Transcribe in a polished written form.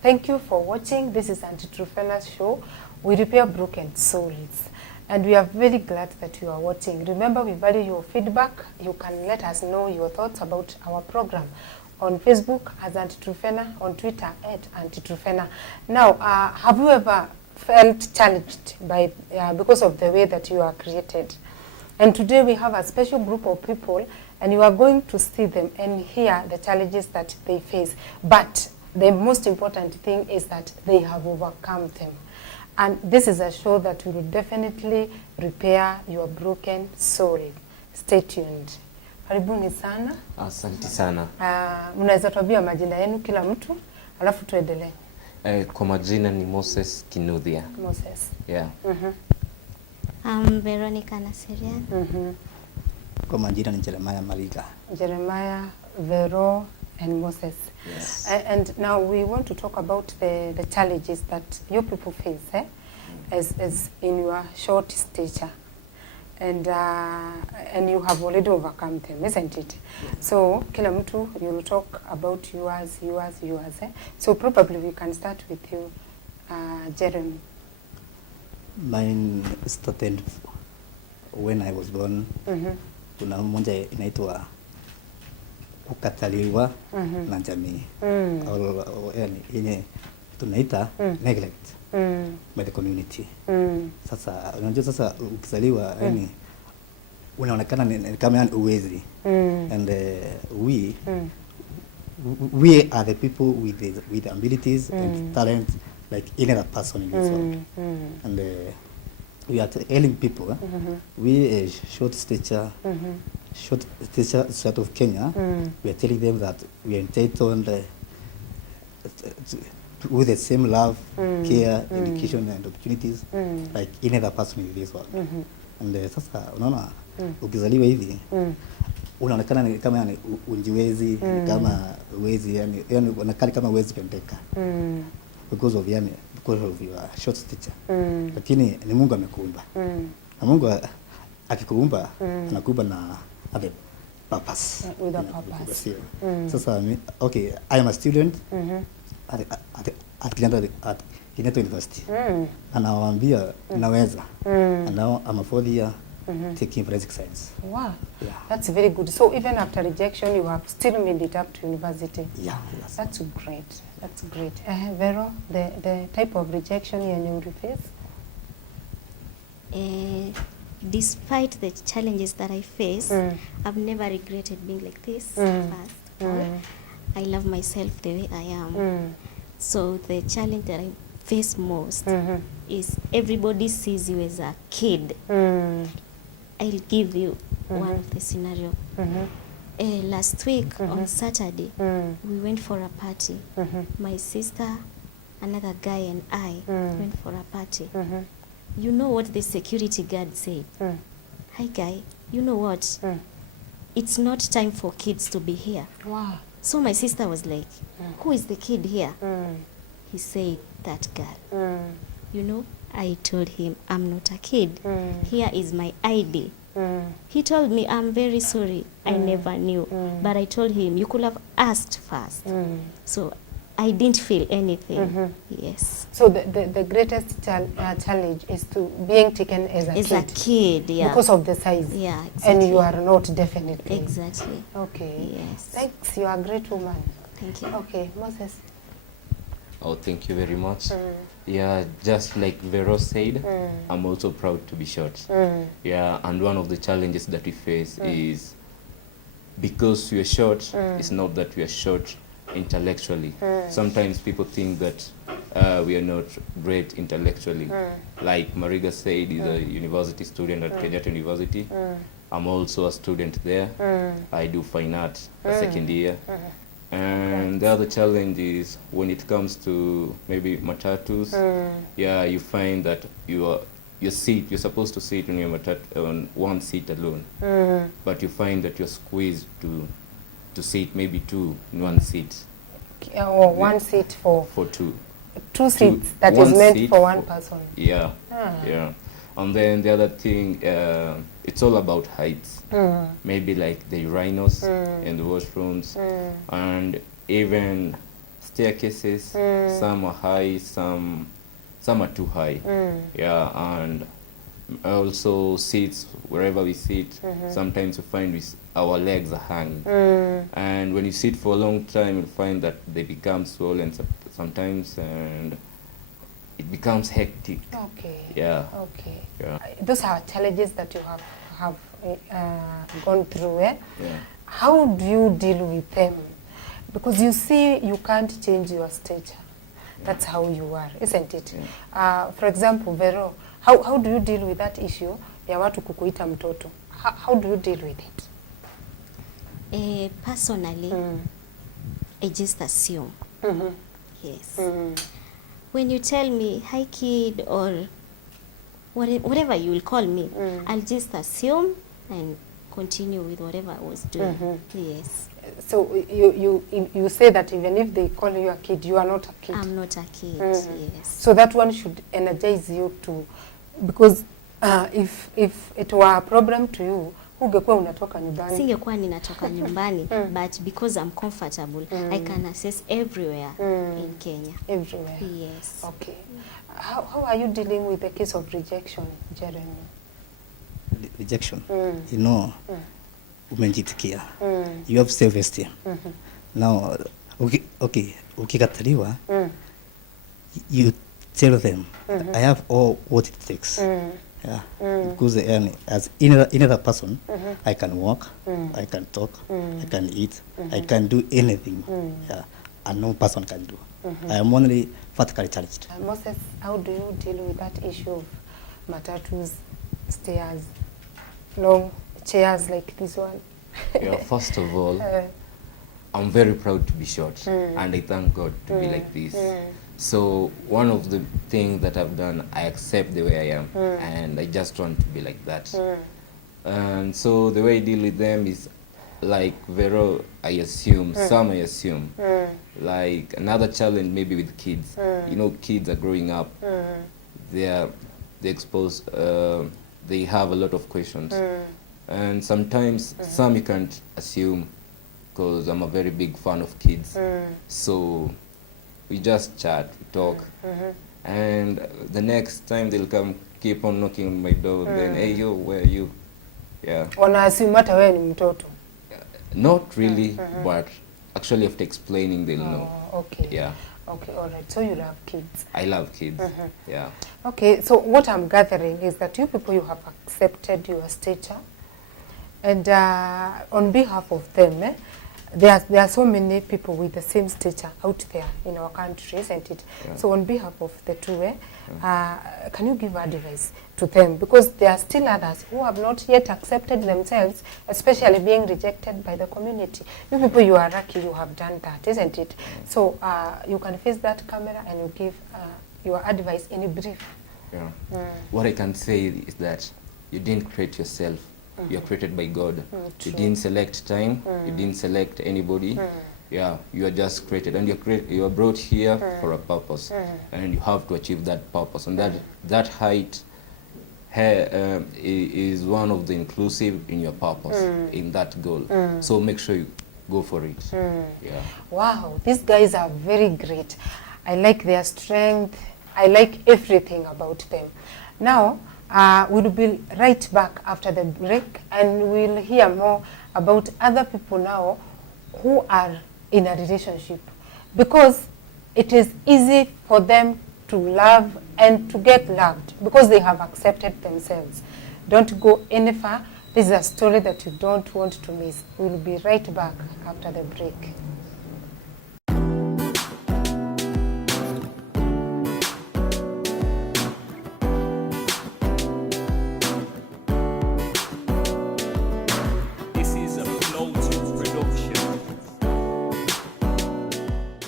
Thank you for watching. This is Auntie Trufena's show. We repair broken souls. And we are very glad that you are watching. Remember, we value your feedback. You can let us know your thoughts about our program on Facebook as Auntie Trufena, on Twitter at Auntie Trufena. Now, have you ever felt challenged by because of the way that you are created? And today we have a special group of people, and you are going to see them and hear the challenges that they face. But the most important thing is that they have overcome them. And this is a show that will definitely repair your broken soul. Stay tuned. Karibuni sana. Asante sana. Mnaweza tuambia majina yenu kila mtu, alafu tuendelee. Kwa majina ni Moses Kinuthia. Moses. Yeah. Veronica Naserian. Kwa majina ni Jeremiah Mariga. Jeremiah, Vero, and Moses. Yes. And now we want to talk about the challenges that you people face as in your short stature. And you have already overcome them, isn't it? Yes. So, kila mtu, you will talk about yours. So probably we can start with you, Jeremy. Mine started when I was born. Kuna mmoja inaitwa kukataliwa na jamii. Yani yenye tunaita neglect by the community. Sasa unajua sasa ukizaliwa yani unaonekana kama yani uwezi. And we are the people with the abilities and talent like any other person in this world. And we are telling people we short stature sort of Kenya, we are telling them that we are entitled with the same love, care, education and opportunities like any other person in this world. And sasa unaona ukizaliwa hivi unaonekana ni kama yani unjiwezi, kama uwezi yani unaonekana kama uwezi pendeka. Because of your short stature. Lakini ni Mungu amekuumba. Na Mungu akikuumba anakuumba na a purpose. With a purpose. Sasa okay, I am a student at Kenyatta University. Anawaambia naweza. And now I'm a 4th year taking forensic science. Wow. Yeah. That's very good. So even after rejection, you have still made it up to university. Yeah. Yes. That's great. That's great. Vero, the type of rejection you face? Despite the challenges that I face, I've never regretted being like this. First, I love myself the way I am. So the challenge that I face most is everybody sees you as a kid. I'll give you one of the scenario. Last week on Saturday, we went for a party. My sister, another guy, and I went for a party. You know what the security guard said? Hi guy, you know what? It's not time for kids to be here. Wow. So my sister was like, who is the kid here? He said, that girl. You know, I told him, I'm not a kid. Here is my ID. He told me, I'm very sorry. I never knew. But I told him, you could have asked first. So I didn't feel anything. Yes. So the greatest challenge is to being taken as a kid. As a kid, yeah. Because of the size. Yeah, exactly. And you are not, definitely. Exactly. Okay. Yes. Thanks, you are a great woman. Thank you. Okay, Moses. Oh, thank you very much. Yeah, just like Vero said, I'm also proud to be short. Yeah, and one of the challenges that we face is because we are short, it's not that we are short intellectually. Sometimes people think that we are not great intellectually. Like Mariga said, he's a university student at Kenyatta University. I'm also a student there. I do fine art, a second year. And the other challenge is when it comes to maybe matatus, yeah, you find that your seat, you're supposed to sit on your on one seat alone, but you find that you're squeezed to sit maybe two in one seat. Or one seat for two. Two seats that is meant for one person. Yeah, yeah. And then the other thing, it's all about heights. Maybe like the urinals and the washrooms, and even staircases. Some are high, some are too high. Yeah, and also seats, wherever we sit, sometimes you find our legs are hanging. And when you sit for a long time, you find that they become swollen sometimes, and it becomes hectic. Okay. Yeah. Okay. Yeah. Those are challenges that you have gone through. Eh? Yeah. How do you deal with them? Because you see, you can't change your stature. That's how you are, isn't it? Yeah. For example, Vero, how do you deal with that issue ya watu kukuita mtoto? How do you deal with it? Personally, I just assume. Yes. When you tell me, hi kid, or whatever you will call me, I'll just assume and continue with whatever I was doing. Yes. So you say that even if they call you a kid, you are not a kid. I'm not a kid, yes. So that one should energize you to, because if it were a problem to you, ungekuwa unatoka nyumbani. Singekuwa ninatoka nyumbani, but because I'm comfortable, I can access everywhere in Kenya. Everywhere. Yes. Okay. How are you dealing with the case of rejection, Jeremy? Rejection. You know, umejitikia. You have self-esteem. Now, okay, ukikataliwa, you tell them, I have all what it takes. Yeah, because as another person, I can walk, I can talk, I can eat, I can do anything. Yeah, and no person can do. I am only vertically challenged. Moses, how do you deal with that issue of matatus, stairs, long chairs like this one? Yeah, first of all, I'm very proud to be short, and I thank God to be like this. So one of the things that I've done, I accept the way I am, and I just want to be like that. And so the way I deal with them is like Vero, I assume, some I assume. Like another challenge maybe with kids. You know, kids are growing up. They expose, they have a lot of questions. And sometimes some you can't assume, because I'm a very big fan of kids. So we just chat, we talk, and the next time they'll come, keep on knocking on my door, then, hey, yo, where are you? Yeah. Wana assume hata wewe ni mtoto. Not really, but actually after explaining, they'll know. Okay. Yeah. Okay, all right. So you love kids. I love kids. Yeah. Okay, so what I'm gathering is that you people, you have accepted your stature, and on behalf of them, there are so many people with the same stature out there in our country, isn't it? Yeah. So on behalf of the two, can you give advice to them? Because there are still others who have not yet accepted themselves, especially being rejected by the community. You people, you are lucky you have done that, isn't it? So you can face that camera and you give your advice in a brief. Yeah. What I can say is that you didn't create yourself. You're created by God. You didn't select time. You didn't select anybody. Yeah, you are just created, and you are brought here for a purpose, and you have to achieve that purpose. And that height is one of the inclusive in your purpose, in that goal. So make sure you go for it. Yeah. Wow, these guys are very great. I like their strength. I like everything about them. Now, we'll be right back after the break, and we'll hear more about other people now who are in a relationship, because it is easy for them to love and to get loved because they have accepted themselves. Don't go any far. This is a story that you don't want to miss. We'll be right back after the break.